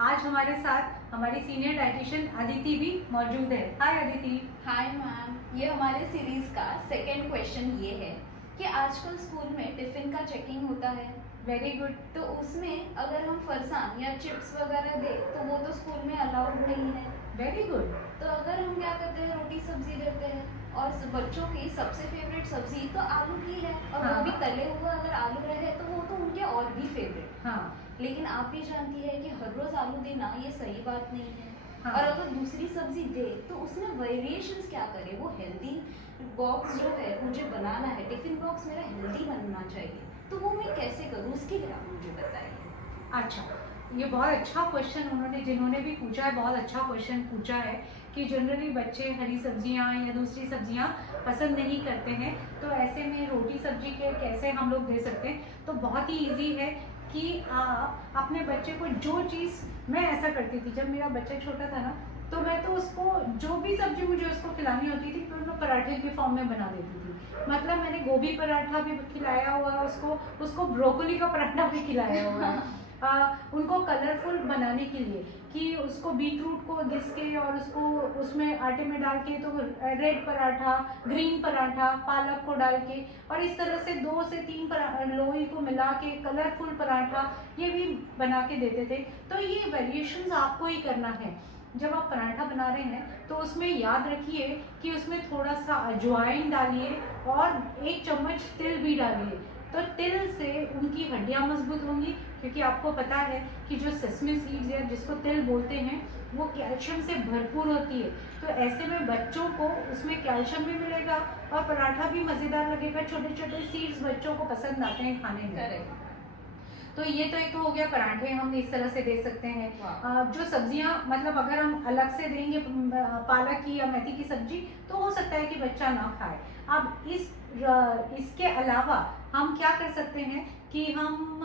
आज हमारे साथ हमारी सीनियर डाइटिशियन अदिति भी मौजूद है। हाय अदिति। हाय मैम, ये हमारे सीरीज का सेकेंड क्वेश्चन ये है कि आजकल स्कूल में टिफिन का चेकिंग होता है। Very good. तो उसमें अगर हम फरसान या चिप्स वगैरह दे तो वो तो स्कूल में अलाउड नहीं है। Very good. तो अगर हम क्या करते हैं, रोटी सब्जी देते हैं, और बच्चों की सबसे फेवरेट सब्जी तो आलू की है, और हाँ। वो भी तले हुए अगर आलू रहे तो वो तो उनके और भी फेवरेट। हाँ। लेकिन आप भी जानती है कि हर रोज आलू देना ये सही बात नहीं है। हाँ। और अगर दूसरी सब्जी दे तो उसमें वेरिएशंस क्या करे। वो हेल्दी बॉक्स जो है मुझे बनाना है, टिफिन बॉक्स मेरा हेल्दी बनना चाहिए, तो वो मैं कैसे करूँ, उसके लिए आप मुझे बताइए। अच्छा, ये बहुत अच्छा क्वेश्चन जिन्होंने भी पूछा है, बहुत अच्छा क्वेश्चन पूछा है कि जनरली बच्चे हरी सब्जियां या दूसरी सब्जियां पसंद नहीं करते हैं, तो ऐसे में रोटी सब्जी के कैसे हम लोग दे सकते हैं। तो बहुत ही इजी है कि आप अपने बच्चे को जो चीज़, मैं ऐसा करती थी जब मेरा बच्चा छोटा था ना, तो मैं तो उसको जो भी सब्जी मुझे उसको खिलानी होती थी तो मैं पराठे के फॉर्म में बना देती थी। मतलब मैंने गोभी पराठा भी खिलाया हुआ है उसको ब्रोकली का पराठा भी खिलाया हुआ है। उनको कलरफुल बनाने के लिए कि उसको बीट रूट को घिस के और उसको उसमें आटे में डाल के, तो रेड पराठा, ग्रीन पराठा, पालक को डाल के, और इस तरह से 2 से 3 लोई को मिला के कलरफुल पराठा ये भी बना के देते थे। तो ये वेरिएशंस आपको ही करना है। जब आप पराठा बना रहे हैं तो उसमें याद रखिए कि उसमें थोड़ा सा अजवाइन डालिए और 1 चम्मच तिल भी डालिए। तो तिल से उनकी हड्डियां मजबूत होंगी, क्योंकि आपको पता है कि जो सेसमी सीड्स या जिसको तिल बोलते हैं वो कैल्शियम से भरपूर होती है। तो ऐसे में बच्चों को उसमें कैल्शियम भी मिलेगा और पराठा भी मज़ेदार लगेगा। छोटे छोटे सीड्स बच्चों को पसंद आते हैं खाने में। करेक्ट। तो ये तो एक हो गया, पराठे हम इस तरह से दे सकते हैं। जो सब्जियां, मतलब अगर हम अलग से देंगे पालक की या मेथी की सब्जी, तो हो सकता है कि बच्चा ना खाए। अब इसके अलावा हम क्या कर सकते हैं कि हम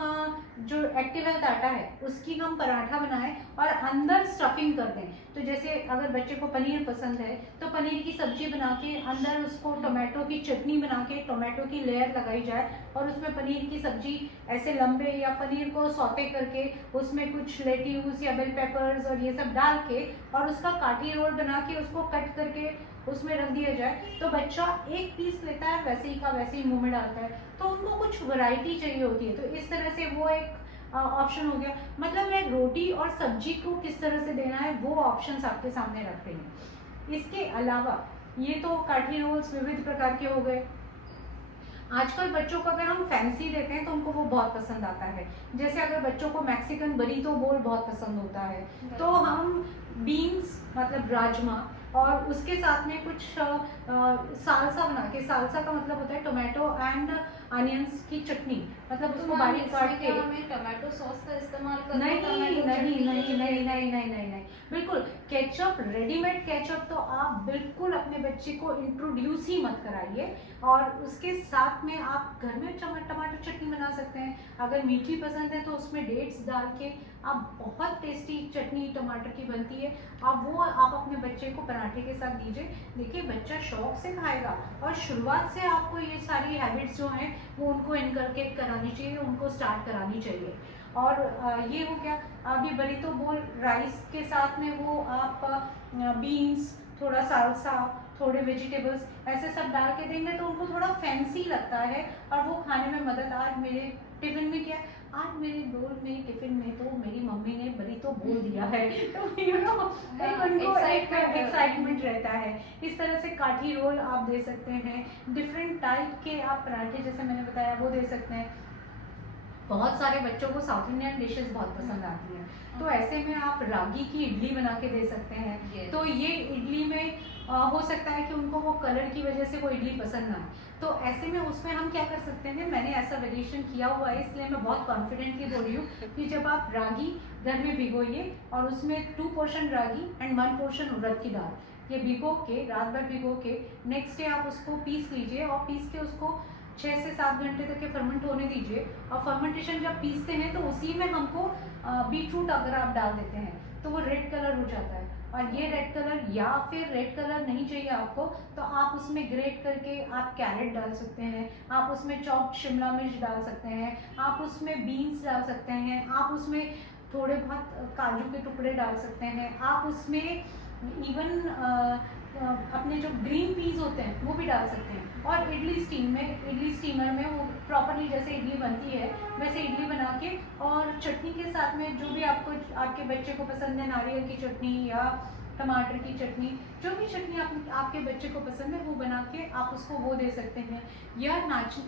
जो एक्टिव हेल्थ आटा है उसकी हम पराठा बनाएं और अंदर स्टफिंग कर दें। तो जैसे अगर बच्चे को पनीर पसंद है तो पनीर की सब्जी बना के अंदर उसको टोमेटो की चटनी बना के टोमेटो की लेयर लगाई जाए, और उसमें पनीर की सब्जी ऐसे लंबे, या पनीर को सौते करके उसमें कुछ लेट्यूस या बेल पेपर्स और ये सब डाल के और उसका काठी रोल बना के उसको कट करके उसमें रख दिया जाए, तो बच्चा एक पीस लेता है वैसे ही का वैसे ही मुंह में डालता है। तो उनको कुछ वैरायटी चाहिए होती है, तो इस तरह से वो एक ऑप्शन हो गया। मतलब मैं रोटी और सब्जी को किस तरह से देना है वो ऑप्शंस आपके सामने रख रही हूँ। इसके अलावा ये तो काठी रोल्स विविध प्रकार के हो गए। आजकल बच्चों को अगर हम फैंसी देते हैं तो उनको वो बहुत पसंद आता है। जैसे अगर बच्चों को मैक्सिकन बरीतो बोल बहुत पसंद होता है, तो हम बीन्स मतलब राजमा और उसके साथ में कुछ सालसा बना के, सालसा का मतलब होता है टोमेटो एंड अनियंस की चटनी, मतलब तो उसको बारीक काट के। हमें टमाटो सॉस का इस्तेमाल करना नहीं नहीं नहीं नहीं नहीं नहीं नहीं नहीं नहीं, बिल्कुल केचप, रेडीमेड केचप तो आप बिल्कुल अपने बच्चे को इंट्रोड्यूस ही मत कराइए। और उसके साथ में आप घर में टमाटर चटनी बना सकते हैं। अगर मीठी पसंद है तो उसमें डेट्स डाल के आप, बहुत टेस्टी चटनी टमाटर की बनती है। अब वो आप अपने बच्चे को पराठे के साथ दीजिए, देखिए बच्चा शौक से खाएगा। और शुरुआत से आपको ये सारी हैबिट्स जो हैं वो उनको इनकलकेट करानी चाहिए, उनको स्टार्ट करानी चाहिए। और ये हो गया। अभी बरीतो बोल राइस के साथ में वो आप बीन्स, थोड़ा सालसा, थोड़े वेजिटेबल्स ऐसे सब डाल के देंगे तो उनको थोड़ा फैंसी लगता है और वो खाने में मदद। आज मेरे टिफिन में क्या, आज मेरे टिफिन में तो मेरी मम्मी ने बरीतो बोल दिया है, तो उनको एक एक्साइटमेंट रहता है। इस तरह से काठी रोल आप दे सकते हैं, डिफरेंट टाइप के आप पराठे जैसे मैंने बताया वो दे सकते हैं। बहुत सारे बच्चों को साउथ इंडियन डिशेस बहुत पसंद आती हैं, तो ऐसे में आप रागी की इडली बना के दे सकते हैं। तो ये इडली में हो सकता है कि उनको वो कलर की वजह से वो इडली पसंद ना आए, तो ऐसे में उसमें हम क्या कर सकते हैं, मैंने ऐसा वेरिएशन किया हुआ है इसलिए मैं बहुत कॉन्फिडेंटली बोल रही हूँ कि जब आप रागी घर में भिगोइए और उसमें 2 पोर्शन रागी एंड 1 पोर्शन उड़द की दाल, ये भिगो के रात भर भिगो के नेक्स्ट डे आप उसको पीस लीजिए और पीस के उसको 6 से 7 घंटे तक के फर्मेंट होने दीजिए। और फर्मेंटेशन जब पीसते हैं तो उसी में हमको बीट रूट अगर आप डाल देते हैं तो वो रेड कलर हो जाता है। और ये रेड कलर, या फिर रेड कलर नहीं चाहिए आपको तो आप उसमें ग्रेट करके आप कैरेट डाल सकते हैं, आप उसमें चॉप्ड शिमला मिर्च डाल सकते हैं, आप उसमें बीन्स डाल सकते हैं, आप उसमें थोड़े बहुत काजू के टुकड़े डाल सकते हैं आप उसमें, इवन अपने जो ग्रीन पीस होते हैं वो भी डाल सकते हैं। और इडली स्टीमर में वो प्रॉपरली जैसे इडली बनती है वैसे इडली बना के, और चटनी के साथ में जो भी आपको आपके बच्चे को पसंद है, नारियल की चटनी या टमाटर की चटनी, जो भी चटनी आपके बच्चे को पसंद है वो बना के आप उसको वो दे सकते हैं। या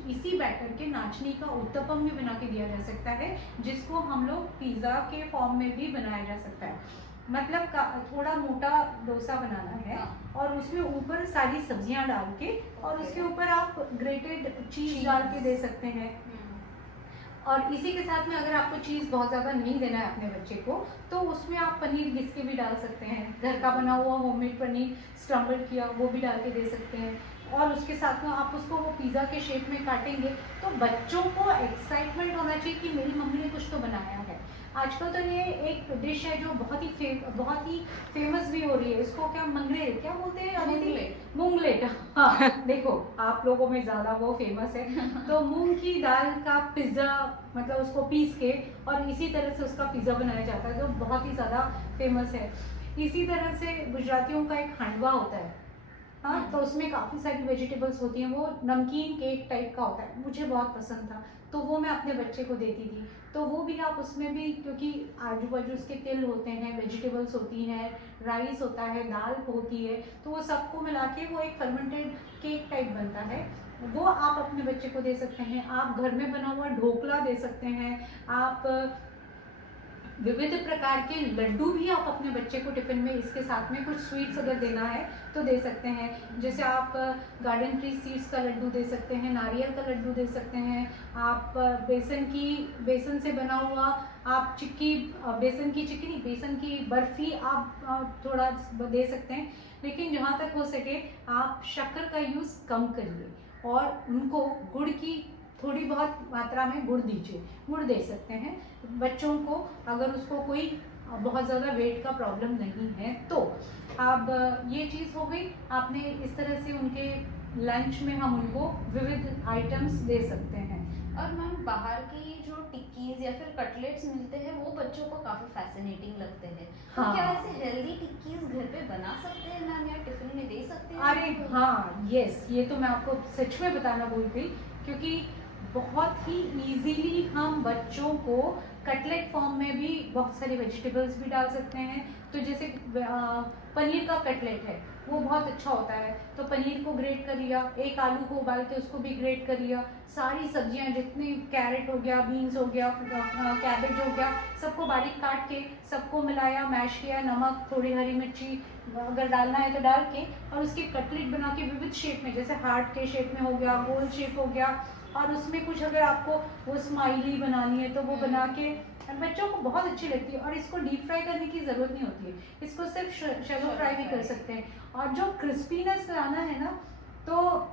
इसी बैटर के नाचनी का उत्तपम भी बना के दिया जा सकता है, जिसको हम लोग पिज़्ज़ा के फॉर्म में भी बनाया जा सकता है। मतलब थोड़ा मोटा डोसा बनाना है, हाँ। और उसमें ऊपर सारी सब्जियां डाल के, और उसके ऊपर आप ग्रेटेड चीज डाल के दे सकते हैं। और इसी के साथ में अगर आपको चीज़ बहुत ज़्यादा नहीं देना है अपने बच्चे को, तो उसमें आप पनीर घिस के भी डाल सकते हैं, घर का बना हुआ होममेड पनीर स्क्रम्बल किया वो भी डाल के दे सकते हैं। और उसके साथ में आप उसको वो पिज़्ज़ा के शेप में काटेंगे, तो बच्चों को एक्साइटमेंट होना चाहिए कि मेरी मम्मी ने कुछ तो बनाया है। आजकल तो ये एक डिश है जो बहुत ही फेमस भी हो रही है, इसको क्या क्या बोलते हैं? मूंगलेट। हाँ देखो आप लोगों में ज़्यादा वो फेमस है। तो मूंग की दाल का पिज़्ज़ा, मतलब उसको पीस के और इसी तरह से उसका पिज़्ज़ा बनाया जाता है, जो बहुत ही ज़्यादा फेमस है। इसी तरह से गुजरातियों का एक हांडवा होता है, हाँ, तो उसमें काफ़ी सारी वेजिटेबल्स होती हैं, वो नमकीन केक टाइप का होता है, मुझे बहुत पसंद था, तो वो मैं अपने बच्चे को देती थी। तो वो भी आप उसमें भी, क्योंकि आजू बाजू उसके तिल होते हैं, वेजिटेबल्स होती हैं, राइस होता है, दाल होती है, तो वो सबको मिला के वो एक फर्मेंटेड केक टाइप बनता है, वो आप अपने बच्चे को दे सकते हैं। आप घर में बना हुआ ढोकला दे सकते हैं, आप विविध प्रकार के लड्डू भी आप अपने बच्चे को टिफिन में, इसके साथ में कुछ स्वीट्स अगर देना है तो दे सकते हैं। जैसे आप गार्डन ट्री सीड्स का लड्डू दे सकते हैं, नारियल का लड्डू दे सकते हैं, आप बेसन से बना हुआ आप बेसन की बर्फी आप थोड़ा दे सकते हैं। लेकिन जहाँ तक हो सके आप शक्कर का यूज़ कम करिए, और उनको गुड़ की थोड़ी बहुत मात्रा में गुड़ दीजिए, गुड़ दे सकते हैं बच्चों को, अगर उसको कोई बहुत ज़्यादा वेट का प्रॉब्लम नहीं है तो। अब ये चीज़ हो गई, आपने इस तरह से उनके लंच में हम उनको विविध आइटम्स दे सकते हैं। और मैम बाहर की जो टिक्कीज या फिर कटलेट्स मिलते हैं वो बच्चों को काफ़ी फैसिनेटिंग लगते हैं, तो हाँ। क्या ऐसे हेल्दी टिक्कीज घर पे बना सकते हैं मैम, या टिफिन में दे सकते हैं? अरे हाँ, यस, ये तो मैं आपको सच में बताना भूल गई, क्योंकि बहुत ही इजीली हम बच्चों को कटलेट फॉर्म में भी बहुत सारे वेजिटेबल्स भी डाल सकते हैं। तो जैसे पनीर का कटलेट है वो बहुत अच्छा होता है, तो पनीर को ग्रेट कर लिया, एक आलू को उबाल के उसको भी ग्रेट कर लिया, सारी सब्जियां जितनी, कैरेट हो गया, बीन्स हो गया, कैबेज हो गया, सबको बारीक काट के सबको मिलाया, मैश किया, नमक, थोड़ी हरी मिर्ची अगर डालना है तो डाल के, और उसके कटलेट बना के विविध शेप में, जैसे हार्ट के शेप में हो गया, गोल शेप हो गया, और उसमें कुछ अगर आपको वो स्माइली बनानी है तो वो बना के, बच्चों को बहुत अच्छी लगती है। और इसको डीप फ्राई करने की ज़रूरत नहीं होती है, इसको सिर्फ शैलो फ्राई भी कर सकते हैं। और जो क्रिस्पीनेस लाना है ना, तो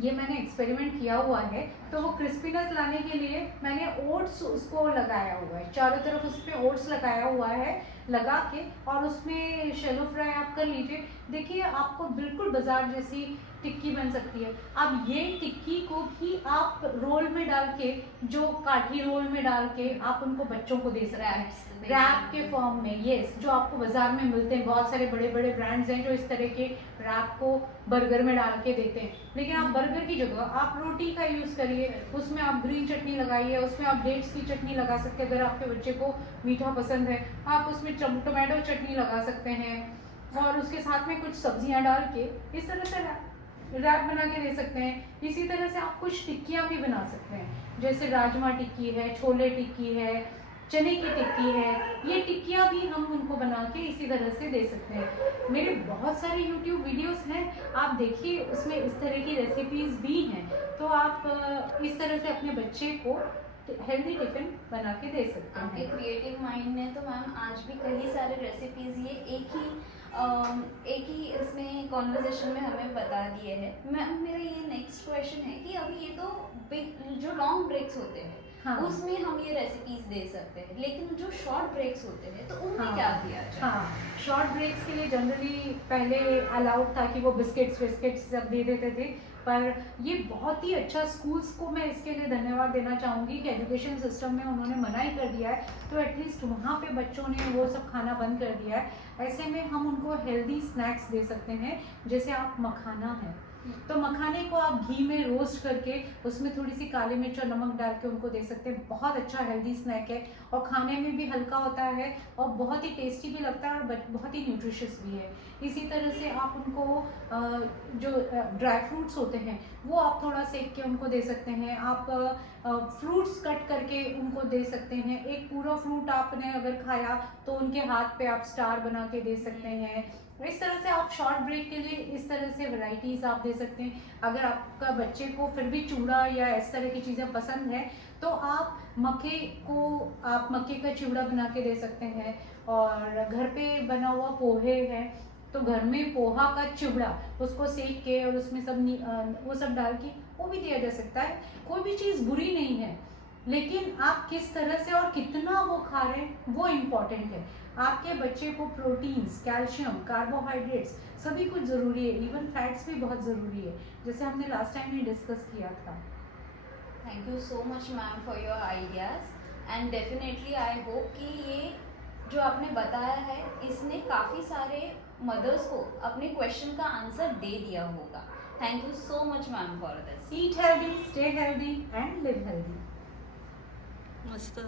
ये मैंने एक्सपेरिमेंट किया हुआ है, तो वो क्रिस्पीनेस लाने के लिए मैंने ओट्स उसको लगाया हुआ है, चारों तरफ उस पर ओट्स लगाया हुआ है, लगा के और उसमें शैलो फ्राई आप कर लीजिए। देखिए आपको बिल्कुल बाजार जैसी टिक्की बन सकती है। अब ये टिक्की को भी आप रोल में डाल के, जो काठी रोल में डाल के आप उनको बच्चों को दे सकते हैं, रैप के फॉर्म में। यस, जो आपको बाजार में मिलते हैं, बहुत सारे बड़े बड़े ब्रांड्स हैं जो इस तरह के रैप को बर्गर में डाल के देते हैं, लेकिन आप बर्गर की जगह आप रोटी का यूज़ करिए, उसमें आप ग्रीन चटनी लगाइए, उसमें आप डेट्स की चटनी लगा सकते हैं, अगर आपके बच्चे को मीठा पसंद है आप उसमें टोमेटो चटनी लगा सकते हैं, और उसके साथ में कुछ सब्जियां डाल के इस तरह से रैप बना के दे सकते हैं। इसी तरह से आप कुछ टिक्कियाँ भी बना सकते हैं, जैसे राजमा टिक्की है, छोले टिक्की है, चने की टिक्की है, ये टिक्कियाँ भी हम उनको बना के इसी तरह से दे सकते हैं। मेरे बहुत सारे YouTube वीडियोस हैं, आप देखिए, उसमें इस तरह की रेसिपीज भी हैं, तो आप इस तरह से अपने बच्चे को हेल्दी टिफिन बना के दे सकते हैं। आपके क्रिएटिव माइंड ने तो मैम आज भी कई सारे रेसिपीज ये एक ही इसमें कॉन्वर्जेशन में हमें बता दिए हैं। मैम मेरा ये नेक्स्ट क्वेश्चन है कि अभी ये तो जो लॉन्ग ब्रेक्स होते हैं हाँ। उसमें हम ये रेसिपीज दे सकते हैं, लेकिन जो शॉर्ट ब्रेक्स होते हैं तो उनमें हाँ। क्या दिया जाए? हाँ, शॉर्ट ब्रेक्स के लिए जनरली पहले अलाउड था कि वो बिस्किट्स विस्किट्स सब दे देते थे, पर ये बहुत ही अच्छा, स्कूल्स को मैं इसके लिए धन्यवाद देना चाहूँगी कि एजुकेशन सिस्टम में उन्होंने मना ही कर दिया है, तो एटलीस्ट वहाँ पे बच्चों ने वो सब खाना बंद कर दिया है। ऐसे में हम उनको हेल्दी स्नैक्स दे सकते हैं, जैसे आप मखाना है तो मखाने को आप घी में रोस्ट करके उसमें थोड़ी सी काली मिर्च और नमक डाल के उनको दे सकते हैं। बहुत अच्छा हेल्दी स्नैक है और खाने में भी हल्का होता है और बहुत ही टेस्टी भी लगता है और बहुत ही न्यूट्रिशियस भी है। इसी तरह से आप उनको जो ड्राई फ्रूट्स होते हैं वो आप थोड़ा सेक के उनको दे सकते हैं। आप फ्रूट्स कट करके उनको दे सकते हैं। एक पूरा फ्रूट आपने अगर खाया तो उनके हाथ पे आप स्टार बना के दे सकते हैं। इस तरह से आप शॉर्ट ब्रेक के लिए इस तरह से वैरायटीज आप दे सकते हैं। अगर आपका बच्चे को फिर भी चूड़ा या इस तरह की चीज़ें पसंद है तो आप मक्के का चिवड़ा बना के दे सकते हैं। और घर पे बना हुआ पोहे है तो घर में पोहा का चिवड़ा उसको सेक के और उसमें वो सब डाल के वो भी दिया जा सकता है। कोई भी चीज़ बुरी नहीं है, लेकिन आप किस तरह से और कितना वो खा रहे हैं वो इम्पोर्टेंट है। आपके बच्चे को प्रोटीन्स, कैल्शियम, कार्बोहाइड्रेट्स सभी कुछ ज़रूरी है, इवन फैट्स भी बहुत ज़रूरी है, जैसे हमने लास्ट टाइम ही डिस्कस किया था। Thank you so much ma'am for your ideas and definitely I hope कि ये जो आपने बताया है इसने काफ़ी सारे मदर्स को अपने क्वेश्चन का आंसर दे दिया होगा। Thank you so much ma'am for this. Eat healthy, stay healthy and live healthy. मस्त.